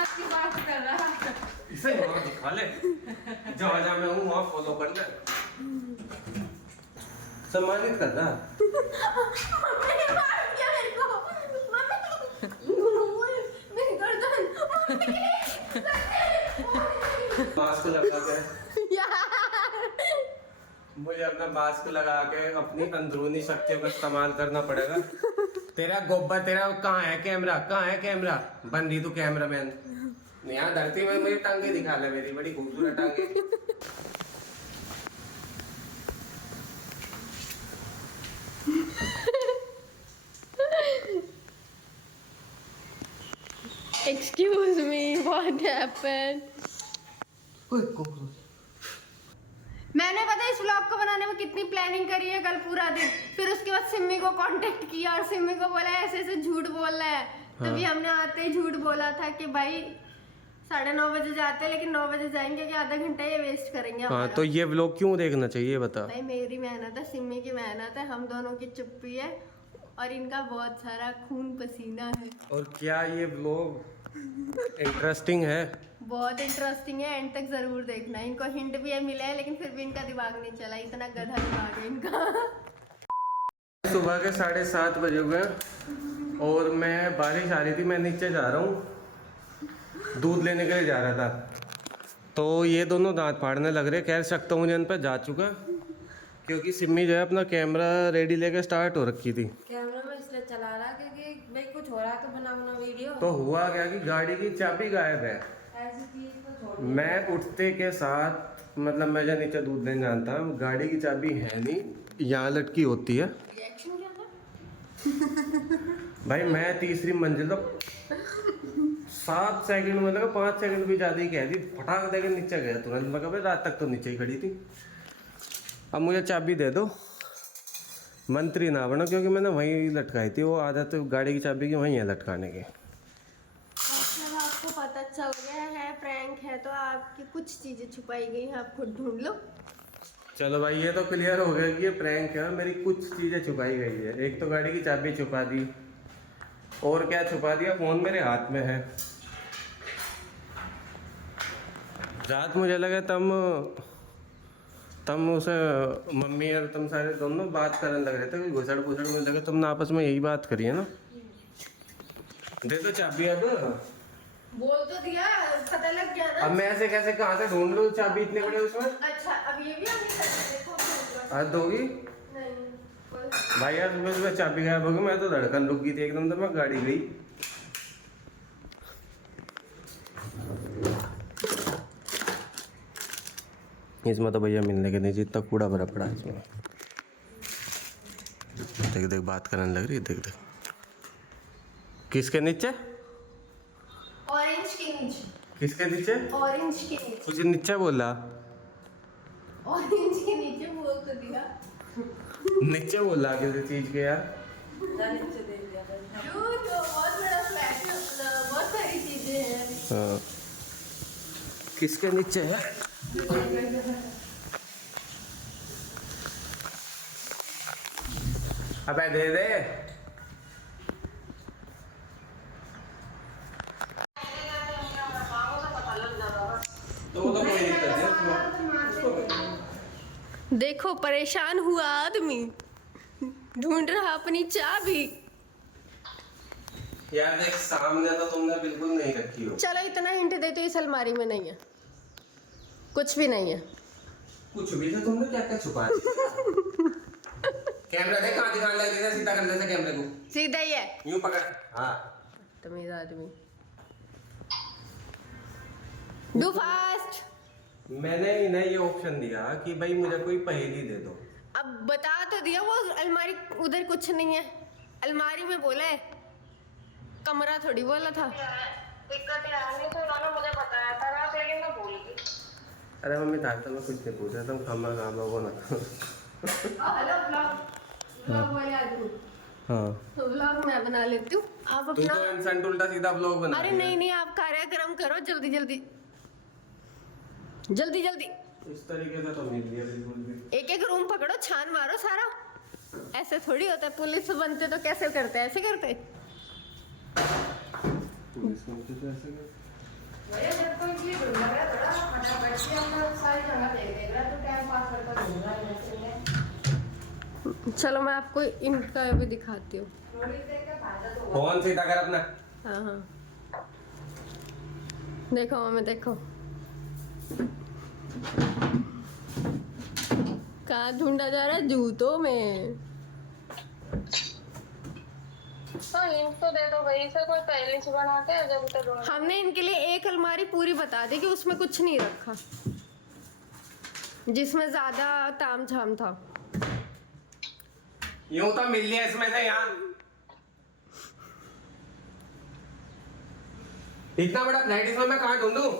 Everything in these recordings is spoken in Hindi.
बात की बात कर रहा है। इसे वहाँ दिखा ले, जहाँ जहाँ मैं हूँ वहाँ फॉलो कर ले, सम्मानित करना। मम्मी ने मार दिया मेरे को। मम्मी मेरी गर्दन। मास्क लगा के मुझे अपना मास्क लगा के अपनी अंदरूनी शक्तियों का इस्तेमाल करना पड़ेगा। तेरा गोबर, तेरा कहाँ है कैमरा, कहाँ है कैमरा? बन रही तू कैमरा मैन। यहाँ धरती में मुझे टांगे दिखा ले, मेरी बड़ी खूबसूरत टांगे। Excuse me, what happened? मैंने पता है इस व्लॉग को बनाने में कितनी प्लानिंग करी है कल पूरा दिन। फिर उसके बाद सिम्मी को कांटेक्ट किया और सिम्मी को बोला ऐसे ऐसे झूठ बोल रहा है। हाँ। तभी हमने आते ही झूठ बोला था कि भाई 9:30 बजे जाते हैं, लेकिन 9 बजे जाएंगे कि आधा घंटा ये वेस्ट करेंगे। हाँ, तो ये व्लॉग क्यों देखना चाहिए बता? भाई मेरी मेहनत है, सिम्मी की मेहनत है, हम दोनों की चुप्पी है और इनका बहुत सारा खून पसीना है। और क्या ये व्लॉग इंटरेस्टिंग है? बहुत इंटरेस्टिंग है, एंड तक जरूर देखना। इनको हिंट भी है मिले है, लेकिन फिर भी इनका दिमाग नहीं चला, इतना गधा दिमाग है इनका। सुबह के 7:30 बजे हुए और मैं, बारिश आ रही थी, मैं नीचे जा रहा हूँ, दूध लेने के लिए जा रहा था। तो ये दोनों दांत फाड़ने लग रहे। खैर शक तो मुझे इन पर जा चुका, क्योंकि सिम्मी जो है अपना कैमरा रेडी लेके स्टार्ट हो रखी थी। कैमरा में इसलिए चला रहा क्योंकि भाई कुछ हो रहा है तो बना बना वीडियो। तो हुआ क्या कि गाड़ी की चाबी गायब है। ऐसी चीज तो छोड़। मैं उठते के साथ, मतलब मैं जब नीचे दूध देने जानता हूँ, गाड़ी की चाबी है नहीं, यहाँ लटकी होती है। रिएक्शन क्या था? भाई मैं तीसरी मंजिल तक 7 सेकंड में लगा, 5 सेकंड भी ज़्यादा ही कह दी, फटाक देकर नीचे गया तुरंत। मैं कहा भाई रात तक तो नीचे ही खड़ी थी, अब मुझे चाबी दे दो। मंत्री ना बनो, क्योंकि मैंने वहीं लटकाई थी, वो आदत गाड़ी की चाबी की वहीं है लटकाने की। मतलब आपको पता चल गया है प्रैंक है, तो आपकी कुछ चीजें छुपाई गई हैं, आप खुद ढूंढ लो। चलो भाई ये तो क्लियर हो गया कि ये प्रैंक है, मेरी कुछ चीज़ें छुपाई गई है। एक तो गाड़ी की चाबी छुपा दी, और क्या छुपा दिया, फ़ोन मेरे हाथ में है। रात मुझे लगा तम उसे मम्मी और तुम सारे दोनों बात करने लग रहे थे, घुसड़ घुसड़ में लगे, तुमने आपस में यही बात करी है ना। दे दो चाबी अब। बोल तो दिया, पता लग गया ना। अब मैं ऐसे कैसे, कहाँ से ढूंढ लूँ चाबी इतने बड़े उसमें? अच्छा अब ये भी हम नहीं करते, देखो। हद होगी नहीं भाई यार, सुबह सुबह चाबी गायब हो गई, मैं तो धड़कन रुक गई थी एकदम, तो मैं गाड़ी गई। इसमें तो भैया मिलने के नहीं, जितना कूड़ा भरा पड़ा है इसमें। देख देख बात करने लग रही है, देख देख। किसके नीचे? ऑरेंज के नीचे। किसके नीचे? ऑरेंज के नीचे। कुछ नीचे बोला? ऑरेंज के नीचे बोल तो दिया। नीचे बोला किसी चीज के यार। नीचे दे दिया था। जो बहुत बड़ा फ्लैट है अपना, बहुत सारी चीजें हैं। हाँ, किसके नीचे है? अबे दे दे। तो वो तो कोई दिक्कत नहीं। देखो परेशान हुआ आदमी ढूंढ रहा अपनी चाबी। यार देख, सामने तो तुमने बिल्कुल नहीं रखी हो। चलो इतना हिंट देते, इस अलमारी में नहीं है, कुछ भी नहीं है। कुछ भी था, तुमने क्या क्या छुपा दिया? कैमरा देख कहाँ दिखाने लग रही है, सीधा कर दे कैमरे को। सीधा ही है। यूं पकड़। हाँ, तमीज आदमी। Do fast. मैंने इन्हें ये ऑप्शन दिया कि भाई मुझे कोई पहेली दे दो। अब बता तो दिया, वो अलमारी उधर कुछ नहीं है, अलमारी में बोला है, कमरा थोड़ी बोला था। दिक्कत आने तो उन्होंने मुझे बताया था रात, लेकिन मैं भूल गई। अरे मम्मी तार तो मैं कुछ नहीं पूछ रहा, तुम खामा काम लोगों ना। हेलो व्लॉग वाले आदमी। हाँ, तो व्लॉग मैं बना लेती हूँ, आप तू अपना। तो इंसान उल्टा सीधा ब्लॉग बना अरे रही है। नहीं नहीं, आप कार्यक्रम करो जल्दी जल्दी जल्दी जल्दी। इस तरीके से तो नहीं लिया बिल्कुल भी। एक एक रूम पकड़ो, छान मारो सारा। ऐसे थोड़ी होता है, पुलिस बनते तो कैसे करते हैं, ऐसे करते। पुलिस बनते तो ऐसे कर। भैया जब कोई चीज ढूंढ रहा थोड़ा फटाफट से हम लोग सारी जगह देख रहा तो टाइम पास करता ढूंढ रहा। चलो मैं आपको इनका भी दिखाती हूँ। फोन सीधा कर अपना। हाँ हाँ देखो मम्मी देखो कहाँ ढूंढा जा रहा है, जूतों में। हाँ हिंट तो दे दो भाई, इसे कोई पहले से बना के जब तक ढूंढ। हमने इनके लिए एक अलमारी पूरी बता दी कि उसमें कुछ नहीं रखा जिसमें ज्यादा ताम झाम था। यूं तो मिल लिया इसमें से यहाँ। इतना बड़ा फ्लैट इसमें मैं कहाँ ढूंढूं?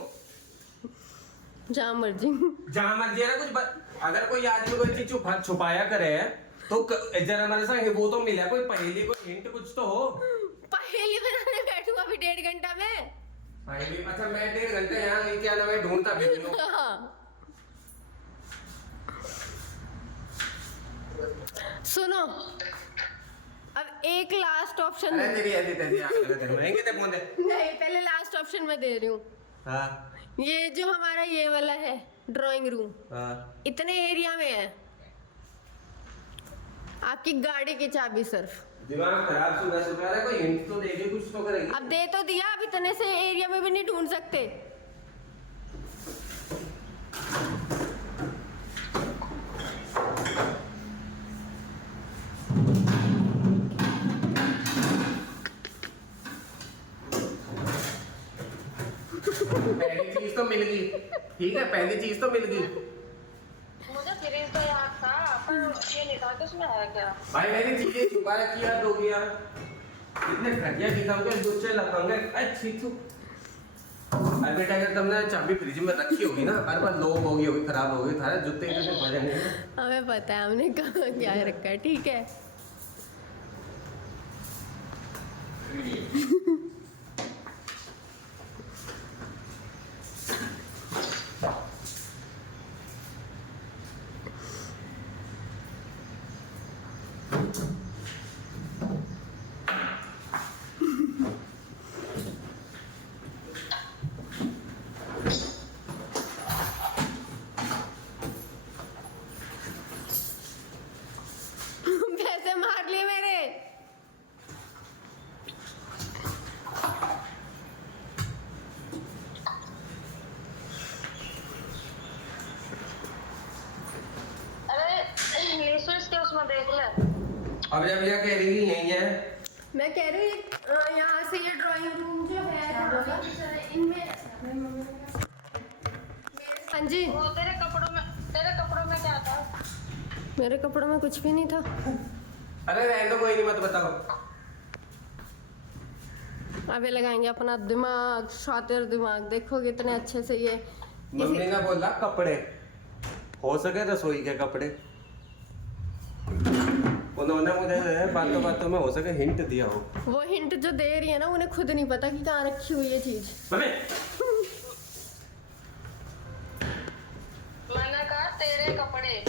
जहाँ मर्जी। जहाँ मर्जी है ना कुछ अगर कोई आदमी कोई चीज छुपाया करे तो जरा हमारे साथ वो तो मिला कोई पहेली कोई हिंट कुछ तो हो। पहेली बनाने बैठू अभी 1.5 घंटा में। पहेली अच्छा मैं 1.5 घंटे यहाँ नहीं क्या ना मैं ढूंढता भी नहीं हूँ। हाँ। सुनो अब एक लास्ट ऑप्शन। अरे तेरी ऐसी तेरी आगे तेरे महंगे ते बंदे। नहीं पहले लास्ट ऑप्शन में दे रही हूँ। हाँ ये जो हमारा ये वाला है ड्राइंग रूम हाँ इतने एरिया में है, आपकी गाड़ी की चाबी सिर्फ। दिमाग खराब सुना सुना रहा है कोई हिंट तो देगी कुछ तो करेगी। अब दे तो दिया, अब इतने से एरिया में भी नहीं ढूंढ सकते। पहली चीज तो मिल गई, ठीक है पहली चीज तो मिल गई। मुझे फ्रिज तो याद था पर ये नहीं था कि उसमें है क्या। भाई मैंने चीजें छुपा रखी यार दो यार इतने घटिया किस्म के दूसरे लफंगे अच्छी तू। अरे बेटा अगर तुमने चाबी फ्रिज में रखी होगी ना बार बार लो होगी होगी खराब होगी थारा जूते इतने मजे नहीं। हमें पता है हमने कहाँ क्या रखा है, ठीक है। पैसे मार लिए मेरे। अरे लीसु इसके उसमें देख ले। अब जब यह कह रही यही है मैं कह रही हूँ यहाँ से ये ड्राइंग रूम जो है इनमें। हाँ जी वो तेरे कपड़ों में क्या था? मेरे कपड़ों में कुछ भी नहीं था। अरे रहने दो कोई नहीं मत बताओ। अभी लगाएंगे अपना दिमाग, शातिर दिमाग। देखो कितने अच्छे से ये मम्मी ने बोला कपड़े हो सके रसोई के कपड़े। उन्होंने मुझे बातों बातों में हो सके हिंट दिया हो। वो हिंट जो दे रही है ना उन्हें खुद नहीं पता कि कहाँ रखी हुई है चीज। मम्मी मैंने कहा तेरे कपड़े।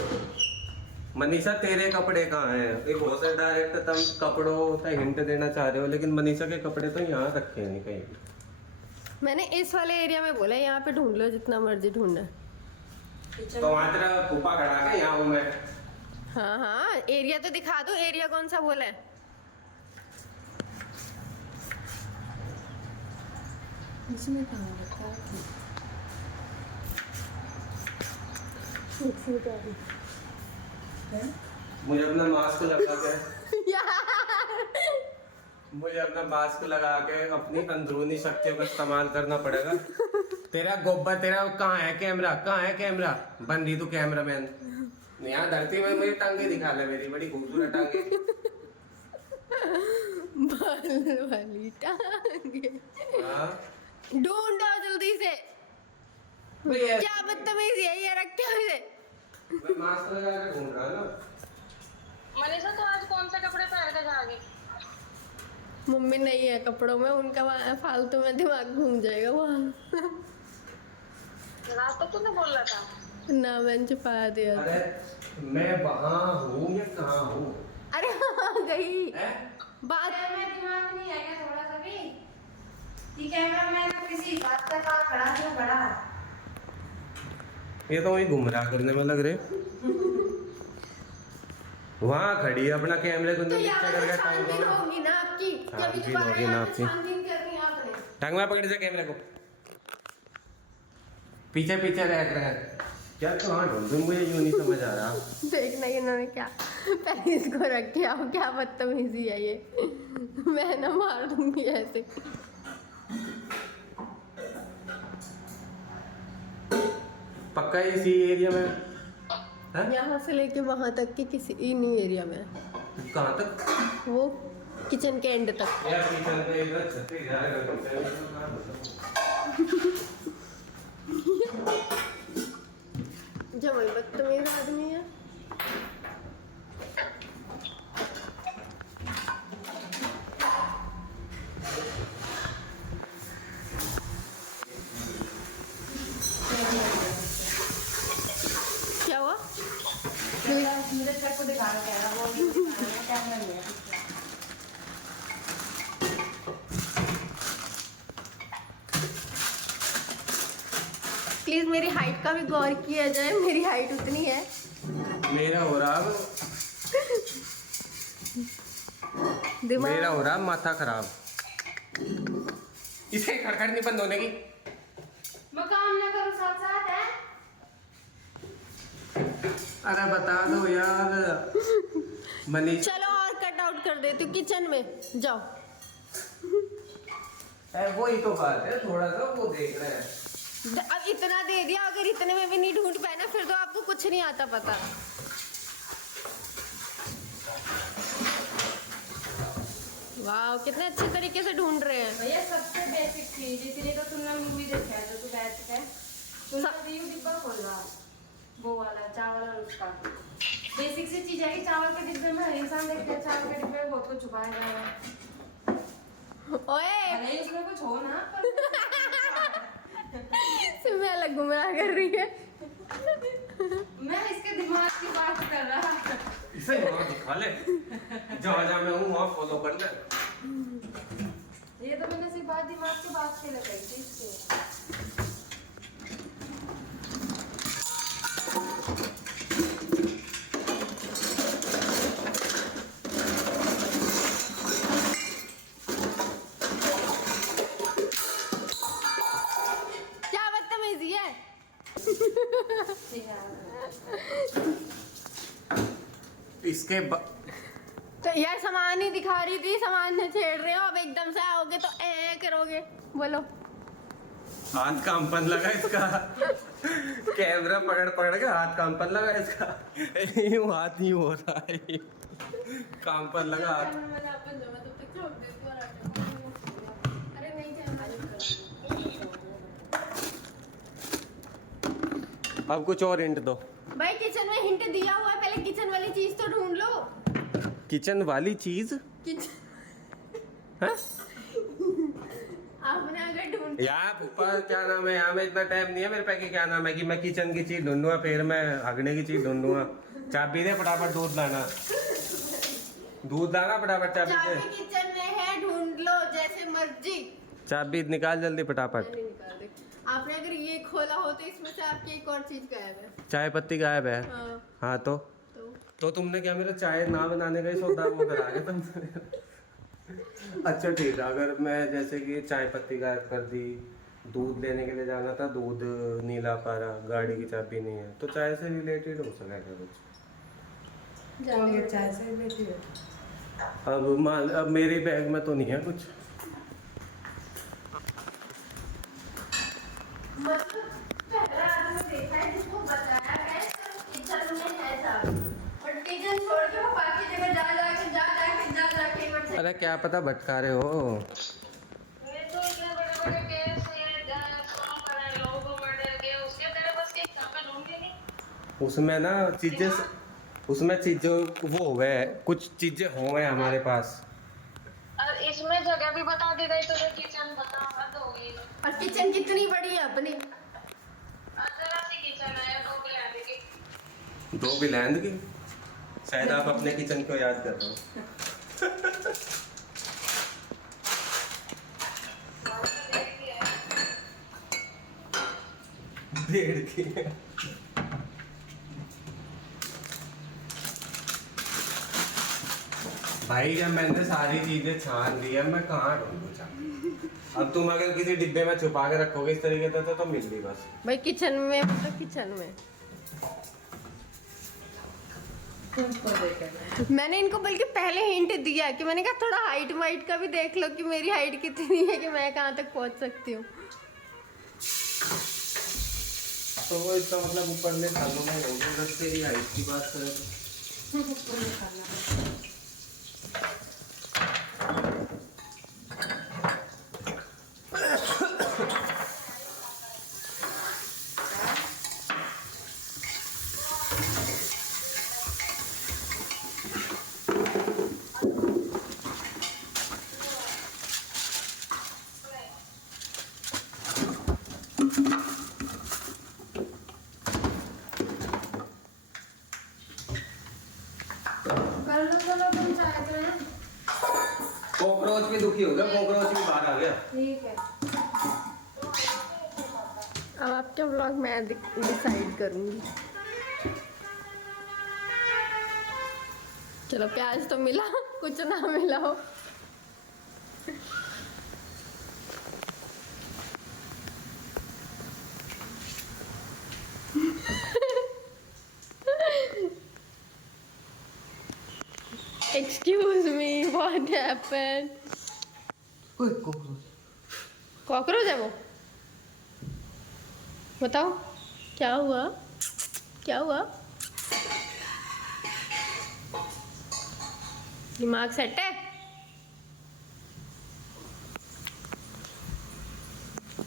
मनीषा तेरे कपड़े कहाँ हैं? एक हो सकता डायरेक्ट तुम कपड़ों का हिंट देना चाह रहे हो लेकिन मनीषा के कपड़े तो यहाँ रखे नहीं कहीं। मैंने इस वाले एरिया में बोला यहाँ पे ढूंढ लो जितना मर्जी ढूंढना। तो वहाँ तेरा फूफा खड़ा के यहाँ हूँ मैं। हाँ हाँ एरिया तो दिखा दो, एरिया कौन सा बोला है? इसमें कहाँ रखा है? मुझे अपना मास्क लगा के मुझे अपना मास्क लगा के अपनी अंदरूनी शक्तियों का इस्तेमाल करना पड़ेगा। तेरा गोबर तेरा कहाँ है कैमरा? कहाँ है कैमरा? बंदी तू कैमरा मैन। यहाँ धरती में मेरी टांगे दिखा ले, मेरी बड़ी खूबसूरत टांगे। बाल वाली टांगे। हाँ ढूंढो जल्दी से। भैया क्या बदतमीजी है ये रखे हुए। मैं मास्क लगा के घूम रहा ना। मनीषा तो आज कौन से कपड़े पहन के जाएगी? मम्मी नहीं है कपड़ों में, उनका फालतू में दिमाग घूम जाएगा वहाँ। रात तो तूने बोल रहा था। ना मैंने छुपा दिया था। अरे मैं वहाँ हूँ या कहाँ हूँ? अरे हाँ गई हैं? बात में दिमाग नहीं आएगा थोड़ा सा भी कि कैमरा मैन किसी बात का कहाँ खड़ा क्यों खड़ा? ये तो वही गुमराह करने में लग रहे। वहाँ खड़ी है अपना कैमरे को तो नीचे यहाँ करके से टांग छानबीन दो। होगी ना आपकी, कभी छानबीन दोबारा होगी ना यहाँ से आपकी। छानबीन करनी है आपने। टांग में पकड़ से कैमरे को, पीछे पीछे रह क्या तो हाँ ढूंढ मुझे यूं नहीं समझ आ रहा। देखना कि इन्होंने क्या पहले इसको रख के आओ, क्या बदतमीजी है ये। मैं ना मार दूंगी ऐसे। पक्का इसी एरिया में है? यहाँ से लेके वहाँ तक की किसी इन्हीं एरिया में। कहाँ तक? वो किचन के एंड तक। यार किचन पे इधर छत्ती जाएगा। जो वही बदतमीज आदमी है। क्या हुआ? मेरे चेक को दिखाना कह रहा वो भी कैमरा नहीं है। प्लीज मेरी हाइट का भी गौर किया जाए, मेरी हाइट उतनी है। मेरा हो रहा मेरा हो रहा माथा खराब। इसे खड़खड़ नहीं बंद होने की। मैं काम ना करूँ साथ साथ है। अरे बता दो यार मनीष। चलो और कट आउट कर देती हूँ, किचन में जाओ। वही तो बात है, थोड़ा सा वो देख रहे हैं। अब इतना दे दिया, अगर इतने में भी नहीं ढूंढ पाए ना फिर तो आपको कुछ नहीं आता पता। वाह कितने अच्छे तरीके से ढूंढ रहे हैं। भैया सबसे बेसिक चीज, इसलिए तो तुमने मूवी देखा है जो तू बैठ के तुमने यू डिब्बा खोल रहा वो वाला चावल और उसका बेसिक सी चीज है कि चावल के डिब्बे में हर इंसान देखते हैं चावल के डिब्बे में बहुत कुछ छुपाया गया है। ओए भले ही उसमें कुछ हो ना सिर्फ अलग गुमराह कर रही है। मैं इसके दिमाग की बात कर रहा। इसे वहाँ दिखा ले, जहाँ मैं हूँ वहाँ फॉलो कर ले। ये तो मैंने सिर्फ बात दिमाग की बात के लगाई थी इसके। क्या बदतमीजी है। इसके तो यार सामान ही दिखा रही थी, सामान ने छेड़ रहे हो, अब एकदम से आओगे तो ए करोगे। बोलो। हाथ कंपन लगा इसका। कैमरा पकड़ पकड़ के हाथ कंपन लगा इसका। यूं हाथ नहीं हो रहा है, कंपन लगा हाथ। अरे नहीं अब कुछ और हिंट दो। भाई किचन में हिंट दिया हुआ है, पहले किचन वाली चीज तो ढूंढ लो। किचन वाली चीज किचन है? आपने अगर ढूंढ यार पुप्पा क्या नाम है, यहाँ में इतना टाइम नहीं है मेरे पे कि क्या नाम है कि मैं किचन की चीज ढूंढूंगा फिर मैं अगने की चीज ढूंढूंगा। चाबी दे फटाफट, दूध लाना फटाफट, चाबी चाबी दे। किचन में है, ढूंढ लो जैसे मर्जी। चाबी निकाल जल्दी फटाफट। मैंने निकाल दी। आपने अगर ये खोला हो तो इसमें से आपकी एक और चीज गायब है। चाय पत्ती गायब है। हाँ हाँ तो तुमने क्या मेरा चाय ना बनाने का ही सौदा वो करा के तुम। अच्छा ठीक है, अगर मैं जैसे कि चाय पत्ती गायब कर दी, दूध लेने के लिए जाना था, दूध नहीं ला पा रहा, गाड़ी की चाबी नहीं है, तो चाय से रिलेटेड हो सकेगा कुछ। जाने चाय से लेती है। अब मेरे बैग में तो नहीं है कुछ। मतलब पहला आदमी देखा है जिसको बताया है किचन में है चाबी, और किचन छोड़ के वो बाकी जगह जा अरे क्या पता भटका रहे हो। ये तो इतने बड़े बड़े केस हैं, कौन कराए लोगों को मर्डर के, उसके तेरे बस की चाबी ढूंढी नहीं। उसमें ना चीजें, उसमें चीजों वो हो गए, कुछ चीजें हो गए हमारे पास। और इसमें जगह भी बता दी गई, तुझे किचन बता हद हो गई। और किचन कितनी बड़ी है अपनी। अच्छा सी किचन है, दो बिलाने की। दो बिलैंड की? शायद आप अपने किचन को याद कर रहे हो। पेड़ की। भाई जब मैंने सारी चीजें छान ली है, मैं कहाँ ढूंढूं चाय? अब तुम अगर किसी डिब्बे में छुपा के रखोगे इस तरीके से तो मिल गई बस। भाई किचन में, मतलब किचन में मैंने इनको बल्कि पहले हिंट दिया कि मैंने कहा थोड़ा हाइट वाइट का भी देख लो कि मेरी हाइट कितनी है कि मैं कहाँ तक पहुँच सकती हूँ। तो वो इसका मतलब ऊपर में खानों में होगी, अगर तेरी हाइट की बात करें तो। कर लो चलो तुम चाय करें। कॉकरोच भी दुखी हो गया, कॉकरोच भी बाहर आ गया। ठीक है। अब आपके व्लॉग मैं डिसाइड करूँगी। चलो प्याज तो मिला, कुछ ना मिला हो। Excuse me, what happened? Cockroach है वो? बताओ क्या हुआ, क्या हुआ? दिमाग सेट है?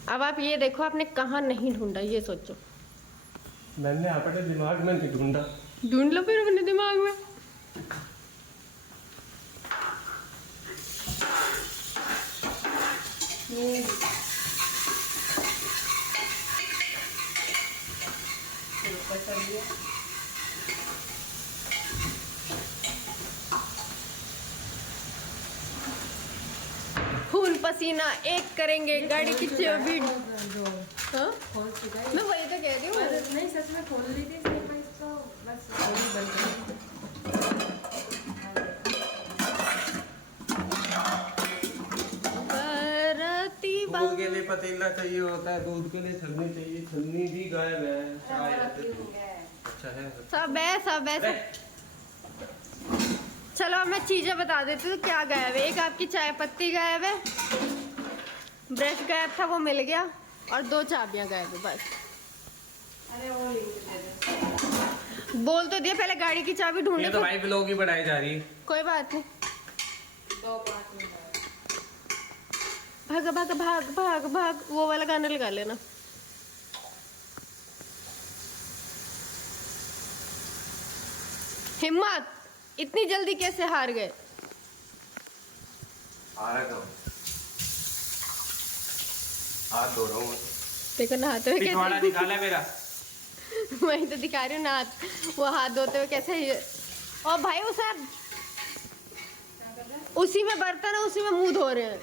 अब आप ये देखो आपने कहाँ नहीं ढूंढा, ये सोचो। मैंने अपने दिमाग में नहीं ढूंढा। ढूंढ लो फिर अपने दिमाग में। खून पसीना एक करेंगे गाड़ी की चाबी। हाँ? खोल चुका है। मैं वही तो कह रही हूँ। नहीं सच में खोल ली थी इसलिए मैं इसको बस थोड़ी बंद कर दूध के लिए पतीला चाहिए होता है, दूध के लिए छलनी चाहिए, छलनी भी गायब है शायद। अच्छा है, सब है, सब है, सब। चलो अब मैं चीजें बता देती हूँ क्या गायब है। एक आपकी चाय पत्ती गायब है, ब्रश गायब था वो मिल गया, और 2 चाबियां गायब है बस। अरे वो लिंक दे दे। बोल तो दिया, पहले गाड़ी की चाबी ढूंढो। ये तो भाई ब्लॉग ही बढ़ाई जा रही है। कोई बात नहीं, 2-5 मिनट। भाग भाग भाग भाग भाग, वो वाला गाना लगा लेना। हिम्मत, इतनी जल्दी कैसे हार गए? हारा तो हाथ धो रहा हूँ। देखो नहाते हुए पिछवाड़ा कैसे। निकाला मेरा। वही तो दिखा रही हूँ ना, वो हाथ धोते हुए कैसे। और भाई उसे उसी में बर्तन है, उसी में मुंह धो रहे हैं।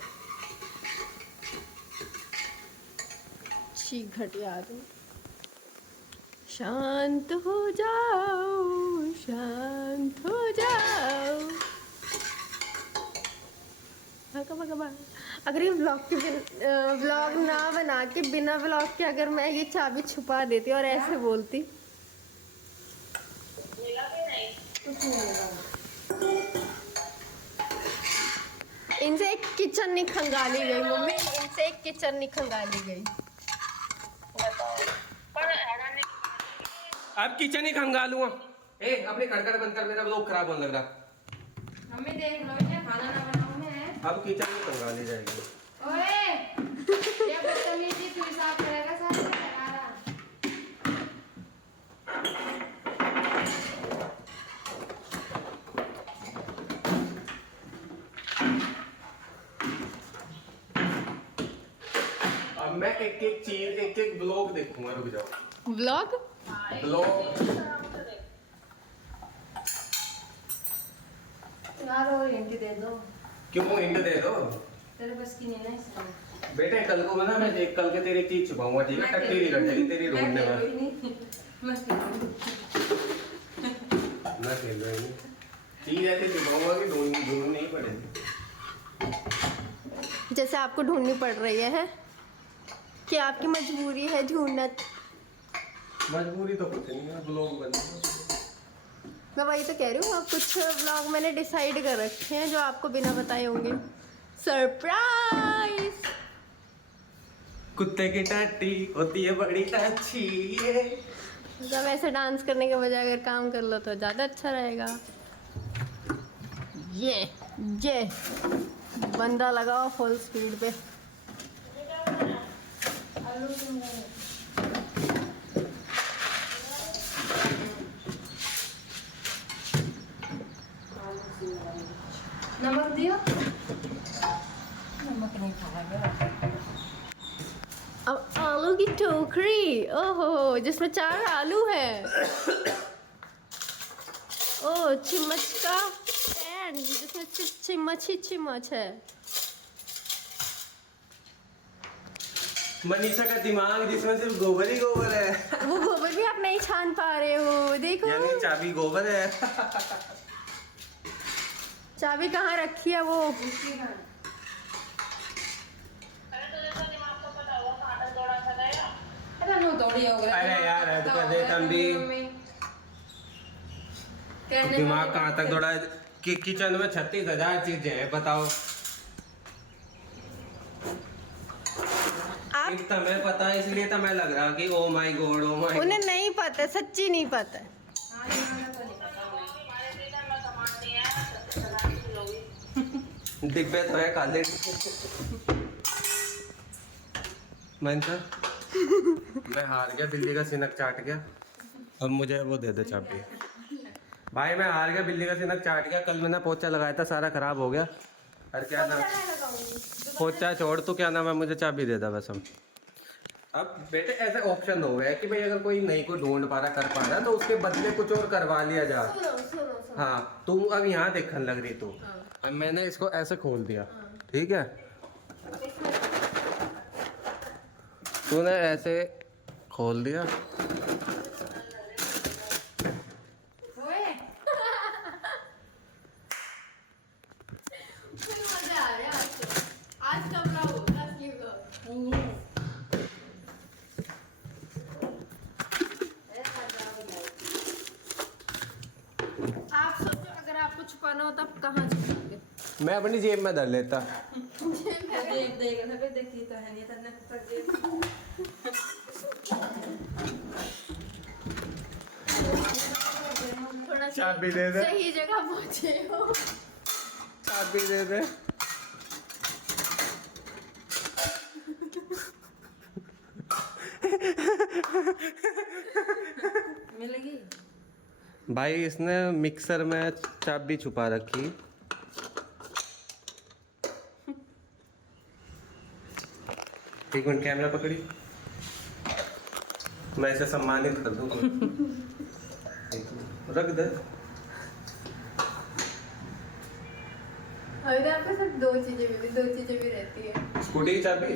छी घटिया आदमी। शांत हो जाओ, शांत हो जाओ। भागा भागा भागा। अगर ये व्लॉग ना बना के बिना व्लॉग के अगर मैं ये चाबी छुपा देती और ऐसे बोलती। मिला भी नहीं। कुछ नहीं लगा। इनसे एक किचन नहीं खंगाली गई मम्मी, इनसे एक किचन नहीं खंगाली गई। पर हैरान नहीं। अब किचन ही खंगालूंगा। ए अपनी कड़कड़ बंद कर, मेरा व्लॉग खराब होने लग रहा। मम्मी देख लो, ये खाना ना बनाऊं मैं। अब किचन ही खंगाली जाएगी। ओए ये बदतमीजी तू हिसाब करेगा सारे लगारा। अब मैं एक एक चीज, एक एक ब्लॉग देखूंगा। रुक जाओ। व्लॉग ब्लॉग यार वो हिंट दे दो। क्यों हिंट दे दो? तेरे बस की नहीं ना इसलिए। बेटे कल को ना मैं कल के तेरी चीज छुपाऊंगा, ठीक है? टट्टी नहीं कटेगी तेरी ढूंढने में। मैं खेल रही हूँ, चीज ऐसी छुपाऊंगा कि ढूंढ नहीं पड़ेगी। जैसे आपको ढूंढनी पड़ रही है कि आपकी मजबूरी है ढूंढना। मजबूरी तो कुछ नहीं है, ब्लॉग बनना। मैं वही तो कह रही हूँ, अब कुछ व्लॉग मैंने डिसाइड कर रखे हैं जो आपको बिना बताए होंगे। सरप्राइज। कुत्ते की टट्टी होती है बड़ी अच्छी है। जब ऐसे डांस करने के बजाय अगर काम कर लो तो ज़्यादा अच्छा रहेगा। ये बंदा लगाओ फुल स्पीड पे। नमक दियो। नमक नहीं खाएगा। अब आलू की टोकरी, ओहो, जिसमें 4 आलू है। ओ चिम्मच का स्टैंड जिसमें सिर्फ चिम्मच ही चिम्मच है। मनीषा का दिमाग जिसमें सिर्फ गोबर ही गोबर है। वो गोबर भी आप नहीं छान पा रहे हो, देखो। यानी चाबी गोबर है। चाबी कहाँ रखी है वो? अरे तुझे तो दिमाग को पता होगा काटा दौड़ा सा गया। अरे नो दौड़ी हो गया। अरे यार हद कर दे तुम भी। दिमाग कहाँ तक दौड़ा है? कि किचन में 36,000 चीजें हैं, बताओ। आप एक तुम्हें पता है इसलिए तो मैं लग रहा कि oh my God oh my. उन्हें नहीं पता, सच्ची नहीं पता। हाँ, ये वाला तो नहीं पता मुझे। हमारे किचन में सामान नहीं है, सबसे सामान की लोगी। डिब्बे तो है काले। मैं हार गया, बिल्ली का सिनक चाट गया। अब मुझे वो दे दे चाबी। भाई मैं हार गया, बिल्ली का सिनक चाट गया। कल मैंने पोछा लगाया था, सारा खराब हो गया। अरे क्या नाम, पोछा छोड़, तू क्या नाम है, मुझे चाबी दे दा बस। हम अब बेटे ऐसे ऑप्शन हो गए कि भाई अगर कोई नहीं को ढूंढ पा रहा कर पा रहा तो उसके बदले कुछ और करवा लिया जा। सुनो। हाँ तुम अब यहाँ देखने लग रही तू। अब मैंने इसको ऐसे खोल दिया, ठीक है? तूने ऐसे खोल दिया। मजा आ रहा है आज का ब्लॉग होगा असली ब्लॉग। आप सोचो अगर आपको छुपाना हो तब कहाँ छुपाओगे? मैं अपनी जेब में धर लेता। देखती तो है नहीं तन्ने कर दे। थोड़ा चाबी दे दे। सही जगह पहुँचे हो। चाबी दे दे। मिलेगी। भाई इसने मिक्सर में चाबी छुपा रखी। एक मिनट, कैमरा पकड़ी, मैं इसे सम्मानित कर दूँ। रख दे। अभी तो आपके साथ 2 चीजें भी रहती है। स्कूटी की चाबी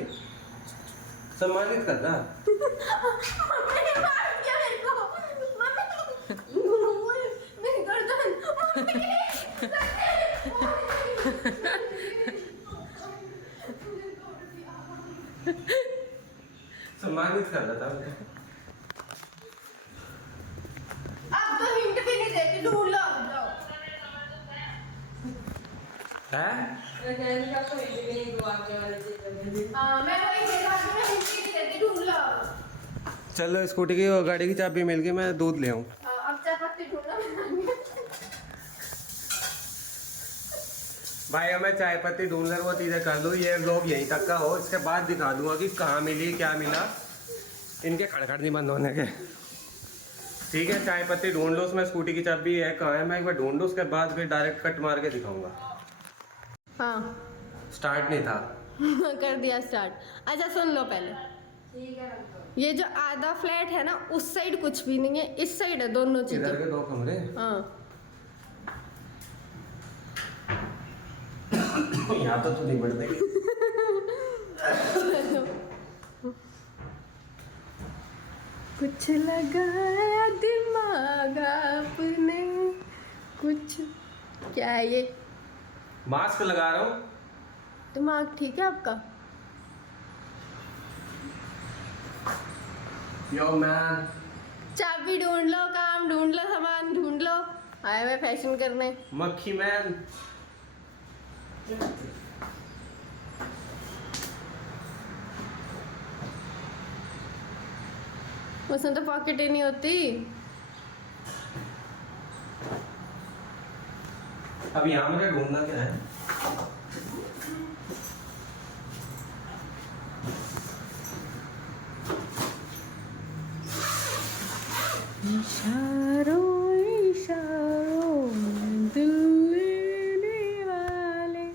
सम्मानित करना। मम्मी ने मार दिया मेरे को। मम्मी, मेरी गर्दन। सम्मानित कर रहा था मुझे। अब तो हिंट भी नहीं देती, ढूंढ लो अब जाओ। है? मैं वही कह रहा हूँ, मैं हिंट भी नहीं देती, ढूंढ लो। चलो स्कूटी की और गाड़ी की चाबी मिल गई, मैं दूध ले आऊँ। अब चाय पत्ती ढूंढना। भाई अब मैं चाय पत्ती ढूंढ कर वो चीज़ें कर लूँ। ये लोग यहीं तक का हो, इसके बाद दिखा दूंगा कि कहाँ मिली क्या मिला। इनके खड़खड़ नहीं बंद होने के। ठीक है, चाय पत्ती ढूंढ लो, उसमें स्कूटी की चाबी है कहाँ है, मैं एक बार ढूंढ लूँ, उसके बाद फिर डायरेक्ट कट मार के दिखाऊंगा। हाँ स्टार्ट नहीं था। कर दिया स्टार्ट। अच्छा सुन लो पहले, ठीक है, रख दो। ये जो आधा फ्लैट है ना, उस साइड कुछ भी नहीं है, इस साइड है दोनों इधर चीजें। के 2 कमरे। हाँ यहाँ तो तू नहीं बढ़ देगी। कुछ लगाया दिमाग आपने कुछ। क्या है ये? मास्क लगा रहा हूँ। दिमाग ठीक है आपका? Yo man. चाबी ढूंढ लो, काम ढूंढ लो, सामान ढूंढ लो, आए हुए फैशन करने। मक्खी मैन। उसमें तो पॉकेट ही नहीं होती। अब यहाँ मुझे ढूंढना क्या है? इशारों इशारों में दिल लेने वाले।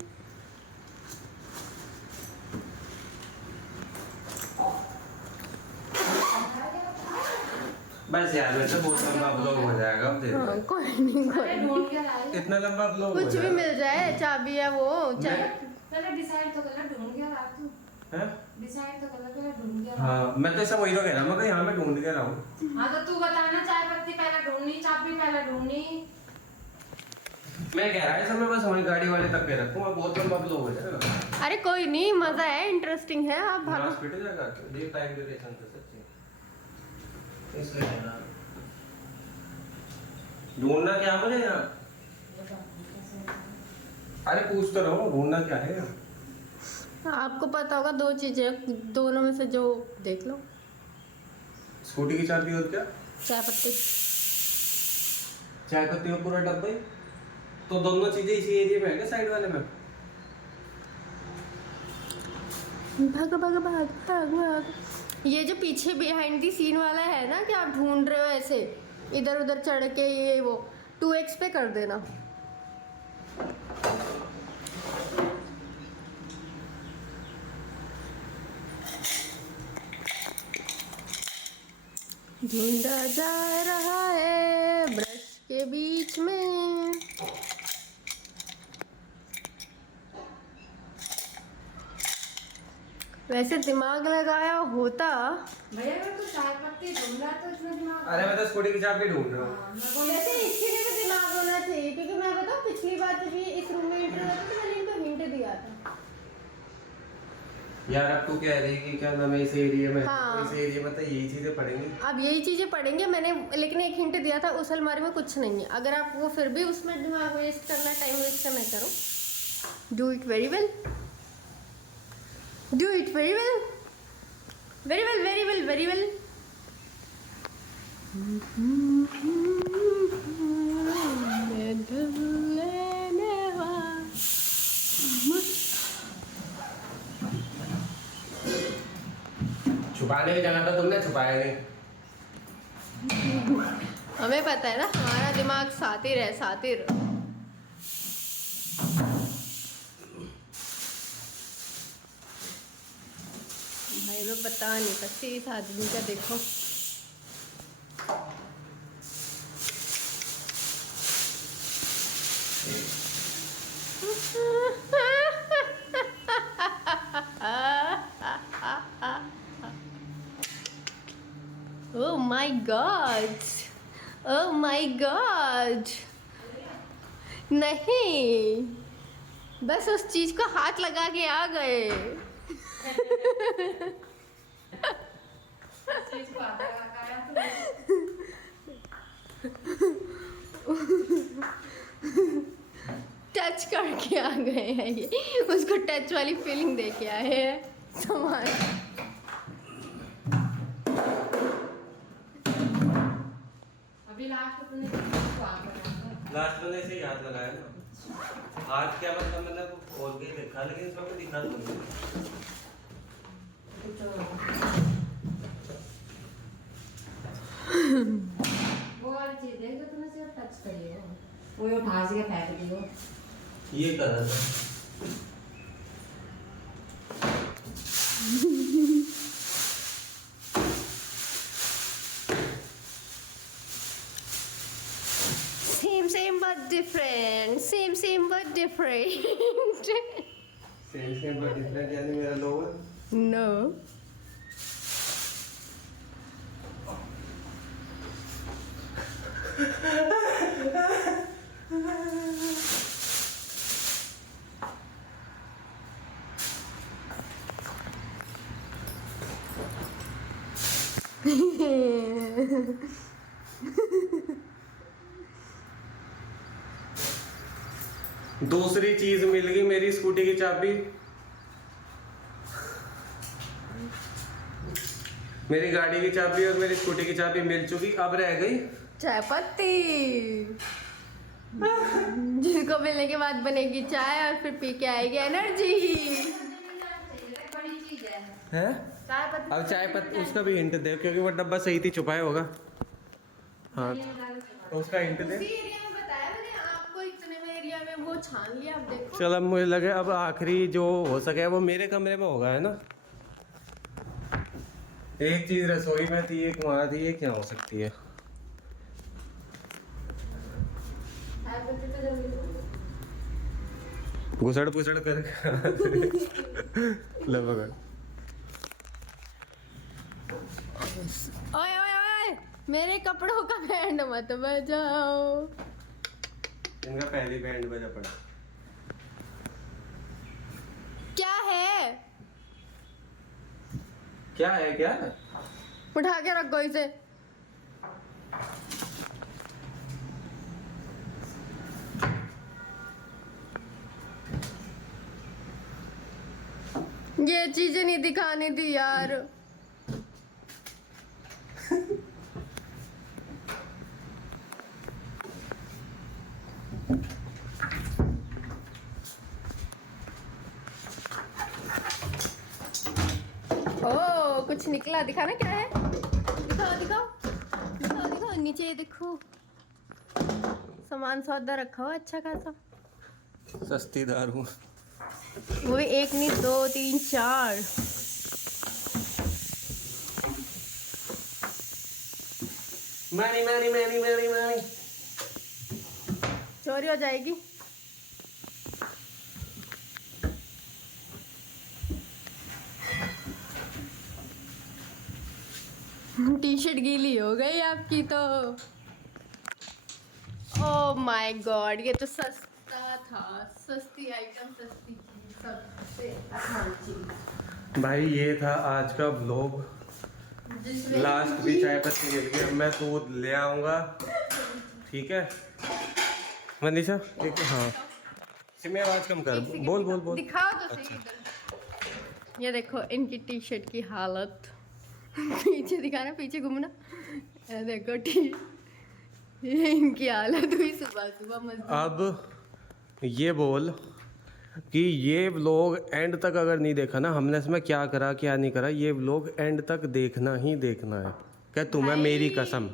बस यार वैसे बहुत लंबा ब्लॉग हो जाएगा अब देख। हाँ, कोई नहीं, कोई अरे नहीं। ढूंढ के लाए। इतना लंबा ब्लॉग हो कुछ भी जाएगा। मिल जाए, चाबी है वो चाहे। पहले डिसाइड तो कर ले, ढूंढ के ला तू। हैं? डिसाइड तो कर ले, पहले ढूंढ के ला। हाँ मैं तो ऐसा वही तो कह रहा हूँ, मैं कहा यहाँ मैं ढूंढ के रहा हूँ। हाँ तो तू बताना, चाय पत्ती पहले ढूंढनी, चाबी पहले ढूंढनी। मैं कह रहा है सब मैं बस वही गाड़ी वाले तक के रखूँ, अब बहुत लंबा ब्लॉग हो जाएगा। अरे कोई नहीं, मजा है, इंटरेस्टिंग है। आप भागो। मास्क फिट हो जाएगा। ये टाइम ड्यूरेशन तो सच्ची इसलिए कह रहा हूँ। ढूंढना क्या मुझे यहाँ? अरे पूछ तो रहा हूँ ढूंढना क्या है यहाँ? आपको पता होगा, दो चीजें, दोनों में से जो देख लो। स्कूटी की चाबी और क्या? चाय पत्ती। चाय पत्ती और पूरा डब्बा ही? तो दोनों चीजें इसी एरिया में है क्या, साइड वाले में? भाग भाग भाग भाग भाग। ये जो पीछे बिहाइंड दी सीन वाला है ना, कि आप ढूंढ रहे हो ऐसे इधर उधर चढ़ के, ये वो 2x पे कर देना। ढूंढा जा रहा है ब्रश के बीच में। वैसे दिमाग लगाया होता। भैया अगर तू चाय पत्ती ढूंढ रहा है तो इसमें दिमाग। अरे मैं तो स्कूटी की चाबी ढूंढ रहा हूँ। हाँ, मैं बोल वैसे इसके लिए भी दिमाग होना चाहिए, क्योंकि मैं बताऊँ पिछली बार जब ये इस रूम में एंटर हुआ था तो मैंने इनको हिंट दिया था। यार अब तू कह रही कि क्या नाम है इस एरिया में? हाँ। तो इस एरिया में तो यही चीजें पड़ेंगी। अब यही चीजें पढ़ेंगे मैंने, लेकिन एक हिंट दिया था, उस अलमारी में कुछ नहीं है। अगर आप वो फिर भी उसमें दिमाग वेस्ट करना, टाइम वेस्ट करना, करो। Do it very well, do it very well, very well, very well, very well. छुपाने की जगह तो तुमने छुपाया नहीं। हमें पता है ना, हमारा दिमाग सातिर है, सातिर। भाई मैं बता नहीं सकती इस आदमी का, देखो। Oh my God! Oh my God! नहीं, बस उस चीज को हाथ लगा के आ गए। चीज को आधा लगाया तो टच करके आ गए हैं ये, उसको टच वाली फीलिंग दे के आए हैं सामान। अभी लास्ट तूने इसको आगे लगाया। लास्ट में ऐसे ही हाथ लगाया ना। हाथ क्या मतलब मैंने खोल के देखा, लेकिन इसमें कोई दिखा तो नहीं। वो वाली चीज देख जो तूने सिर्फ टच करी है, वो ये उठा के फेंक दी हो। ये कर रहा था। Same but different. Same but different. Same but different यानी मेरा लोअर। No. दूसरी चीज मिल गई, मेरी स्कूटी की चाबी। मेरी गाड़ी की चाबी और मेरी स्कूटी की चाबी मिल चुकी, अब रह गई चाय पत्ती, जिसको मिलने के बाद बनेगी चाय और फिर पी के आएगी एनर्जी। बड़ी चीज है है। चाय पत्ती। अब चाय पत्ती उसका भी हिंट दे, क्योंकि वो डब्बा सही थी, छुपाया होगा। हाँ तो उसका हिंट दे। उसी एरिया में बताया मैंने आपको, इतने में एरिया में वो छान लिया। अब देखो चल, अब मुझे लगे अब आखिरी जो हो सके वो मेरे कमरे में होगा, है ना। एक चीज रसोई में थी, एक वहां थी, ये क्या हो सकती है। चाय पत्ती तो जल्दी घुसड़ पुसड़ कर ले पकड़। ओए ओए ओए, मेरे कपड़ों का बैंड मत बजाओ। इनका पहली बैंड बजा पड़ा। क्या है? क्या है? क्या उठा के रखो इसे। ये चीजें नहीं दिखानी थी यार। ओ कुछ निकला, दिखाना क्या है? दिखाओ दिखाओ दिखाओ दिखाओ, नीचे ये देखो, सामान सौदा रखा हुआ अच्छा खासा। सस्ती दारू। वो भी एक नहीं, 2 3 4। Many many many many many. चोरी हो जाएगी। टी शर्ट गीली हो गई आपकी तो। ओह माय गॉड, ये तो सस्ता था। सस्ती आइटम, सस्ती चीज, सबसे आसान चीज। भाई ये था आज का व्लॉग। जिसमें लास्ट भी चाय पत्ती मिल गई, अब मैं दूध ले आऊंगा। ठीक है मनीषा, एक हाँ सिमी आवाज कम कर, एक सेकंड बोल बोल बोल। दिखाओ तो सही इधर। ये देखो इनकी टी शर्ट की हालत। पीछे दिखाना, पीछे घूमना। ये देखो ये इनकी हालत हुई सुबह सुबह मस्जिद। अब ये बोल कि ये व्लॉग एंड तक अगर नहीं देखा ना, हमने इसमें क्या करा क्या नहीं करा, ये व्लॉग एंड तक देखना ही देखना है। क्या तुम्हें मेरी कसम,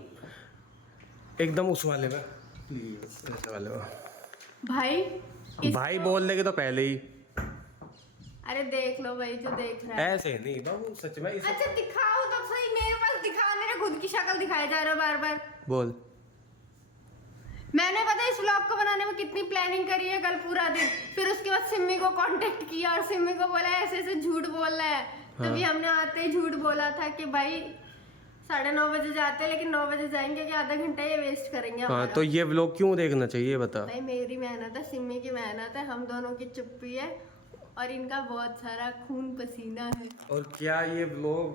एकदम उस वाले में प्लीज, उस वाले में भाई भाई बोल देगे तो पहले ही। अरे देख लो भाई, जो देख रहा है। ऐसे नहीं बाबू, सच में इस अच्छा दिखाओ तो सही, मेरे पास दिखाओ, मेरे खुद की शक्ल दिखाया जा रहा है बार बार। बोल। मैंने पता है इस व्लॉग को बनाने में कितनी प्लानिंग करी है, कल पूरा दिन। फिर उसके बाद सिम्मी को कांटेक्ट किया और सिम्मी को बोला ऐसे ऐसे झूठ बोल रहा है। हाँ। तभी हमने आते ही झूठ बोला था कि भाई 9:30 बजे जाते हैं, लेकिन 9 बजे जाएंगे कि आधा घंटा ये वेस्ट करेंगे हाँ हमारा। तो ये व्लॉग क्यों देखना चाहिए बता। भाई मेरी मेहनत है, सिम्मी की मेहनत है, हम दोनों की चुप्पी है और इनका बहुत सारा खून पसीना है। और क्या ये व्लॉग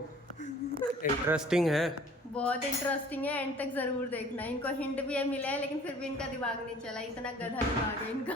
इंटरेस्टिंग है? बहुत इंटरेस्टिंग है, एंड तक जरूर देखना। इनको हिंट भी है मिला है, लेकिन फिर भी इनका दिमाग नहीं चला, इतना गधा दिमाग है इनका।